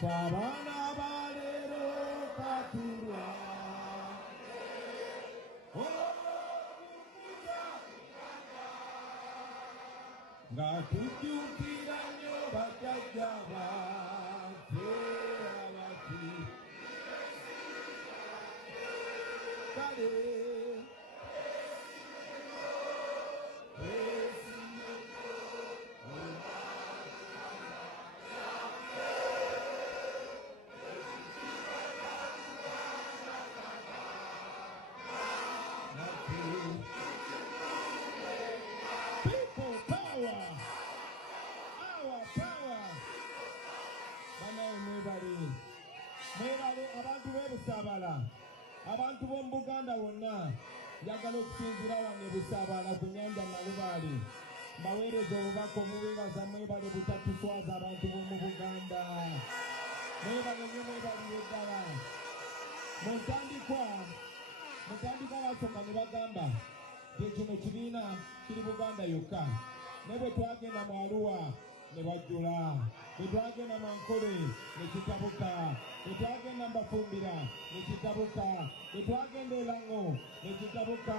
Sabana balero katurwa Gatujukira nyo bajajja baffe abati kale Mwebale abantu b'Ebusaabala, abantu b'omu Buganda wonna, njagala okusinzira wano e Busaabala ku nnyanja Nalubaale. Mbaweereza obubaka obubeebaza mwebale butatuswaza abantu b'omu Buganda. Mwebale nnyo mwebalire ddala. Mu ntandikwa basooka ne bagamba nti kino kibiina kiri Buganda yokka. Ne bwe twagenda mu Arua ne bajjula, bwe twagenda mu Ankole ne kitabuka, bwe twagenda mu Bafumbira ne kitabuka, bwe twagenda e Lango ne kitabuka.